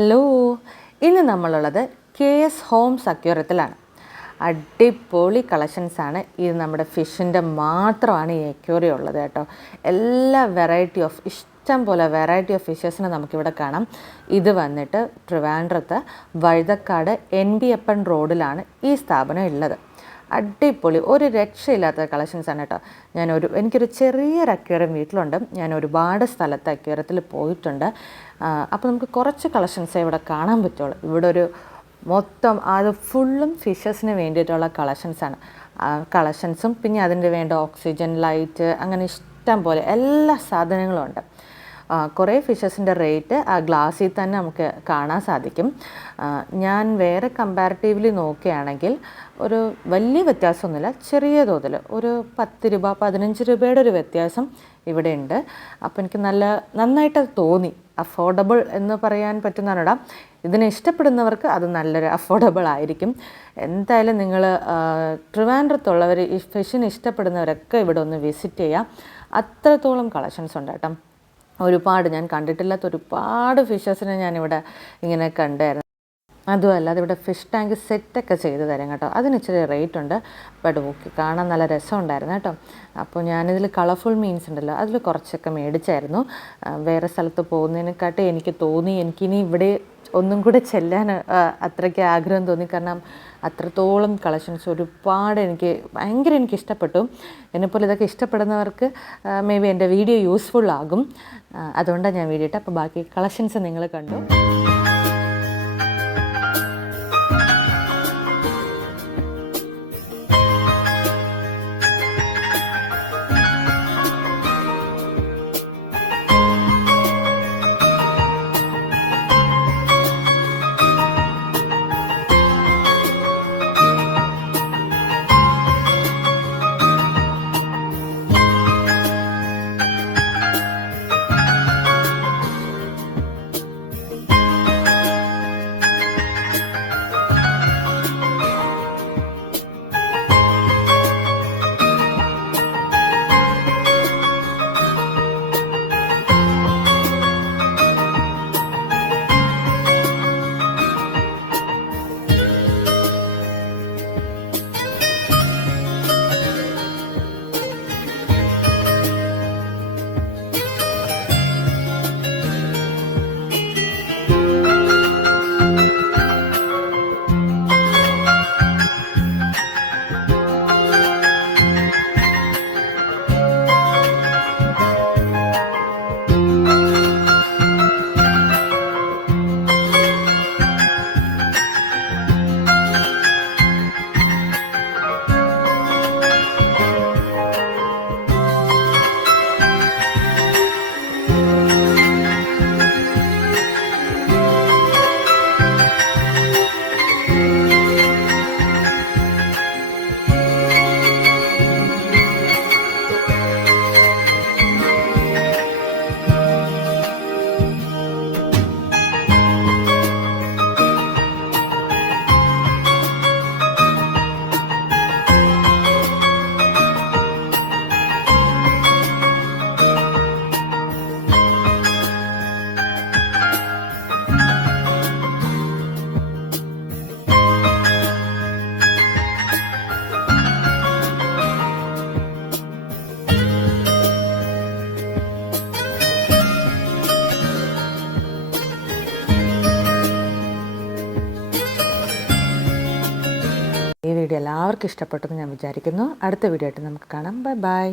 Hello, ഇന്ന് നമ്മളുള്ളത് KS Holmes അക്വേറിയത്തിലാണ്. അടിപൊളി കളക്ഷൻസാണ്. ഇത് നമ്മുടെ ഫിഷിൻ്റെ മാത്രമാണ് ഈ അക്വേറിയം ഉള്ളത് കേട്ടോ. എല്ലാ ഇഷ്ടം പോലെ വെറൈറ്റി ഓഫ് ഫിഷസിനെ നമുക്കിവിടെ കാണാം. ഇത് വന്നിട്ട് ട്രിവാൻഡ്രത്ത് വഴുതക്കാട് NB അപ്പൻ റോഡിലാണ് ഈ സ്ഥാപനം ഉള്ളത്. അടിപൊളി, ഒരു രക്ഷയില്ലാത്ത കളക്ഷൻസാണ് കേട്ടോ. എനിക്കൊരു ചെറിയൊരു അക്വേറിയം വീട്ടിലുണ്ട്. ഞാൻ ഒരുപാട് സ്ഥലത്ത് അക്വേറിയത്തിൽ പോയിട്ടുണ്ട്. അപ്പോൾ നമുക്ക് കുറച്ച് കളക്ഷൻസേ ഇവിടെ കാണാൻ പറ്റുള്ളൂ. ഇവിടെ ഒരു മൊത്തം അത് ഫുള്ളും ഫിഷസിന് വേണ്ടിയിട്ടുള്ള കളക്ഷൻസും പിന്നെ അതിൻ്റെ വേണ്ട ഓക്സിജൻ, ലൈറ്റ്, അങ്ങനെ ഇഷ്ടം പോലെ എല്ലാ സാധനങ്ങളും ഉണ്ട്. കുറേ ഫിഷസിൻ്റെ റേറ്റ് ആ ഗ്ലാസ്സിൽ തന്നെ നമുക്ക് കാണാൻ സാധിക്കും. ഞാൻ വേറെ കമ്പാരിറ്റീവ്ലി നോക്കുകയാണെങ്കിൽ ഒരു വലിയ വ്യത്യാസമൊന്നുമില്ല, ചെറിയ തോതിൽ ഒരു 10 രൂപ 15 രൂപയുടെ ഒരു വ്യത്യാസം ഇവിടെ ഉണ്ട്. അപ്പോൾ എനിക്ക് നന്നായിട്ടത് തോന്നി. അഫോർഡബിൾ എന്ന് പറയാൻ പറ്റുന്നതാണ്. ഇതിനെ ഇഷ്ടപ്പെടുന്നവർക്ക് അത് നല്ലൊരു അഫോർഡബിൾ ആയിരിക്കും. എന്തായാലും നിങ്ങൾ ട്രിവാൻഡ്രത്തുള്ളവർ ഈ ഫിഷിനെ ഇഷ്ടപ്പെടുന്നവരൊക്കെ ഇവിടെ ഒന്ന് വിസിറ്റ് ചെയ്യാം. അത്രത്തോളം കളക്ഷൻസ് ഉണ്ട് കേട്ടോ. ഞാൻ കണ്ടിട്ടില്ലാത്ത ഒരുപാട് ഫിഷസിനെ ഞാനിവിടെ ഇങ്ങനെ കണ്ടായിരുന്നു. അതുമല്ല, അതിവിടെ ഫിഷ് ടാങ്ക് സെറ്റൊക്കെ ചെയ്ത് തരാം കേട്ടോ. അതിന് ഇച്ചിരി റേറ്റ് ഉണ്ട്, ബട്ട് ഓക്കെ, കാണാൻ നല്ല രസമുണ്ടായിരുന്നു കേട്ടോ. അപ്പോൾ ഞാനിതിൽ കളർഫുൾ മീൻസ് ഉണ്ടല്ലോ, അതിൽ കുറച്ചൊക്കെ മേടിച്ചായിരുന്നു. വേറെ സ്ഥലത്ത് പോകുന്നതിനെക്കാട്ടി എനിക്ക് തോന്നി എനിക്കിനി ഇവിടെ ഒന്നും കൂടെ ചെല്ലാൻ അത്രയ്ക്ക് ആഗ്രഹം തോന്നി. കാരണം അത്രത്തോളം കളക്ഷൻസ് ഒരുപാട് എനിക്ക് ഇഷ്ടപ്പെട്ടു. എന്നെപ്പോലെ ഇതൊക്കെ ഇഷ്ടപ്പെടുന്നവർക്ക് മേ ബി എൻ്റെ വീഡിയോ യൂസ്ഫുൾ ആകും. അതുകൊണ്ടാണ് ഞാൻ വീഡിയോ ഇട്ടത്. അപ്പോൾ ബാക്കി കളക്ഷൻസ് നിങ്ങൾ കണ്ടു. ഈ വീഡിയോ എല്ലാവർക്കും ഇഷ്ടപ്പെട്ടെന്ന് ഞാൻ വിചാരിക്കുന്നു. അടുത്ത വീഡിയോ ആയിട്ട് നമുക്ക് കാണാം. Bye bye.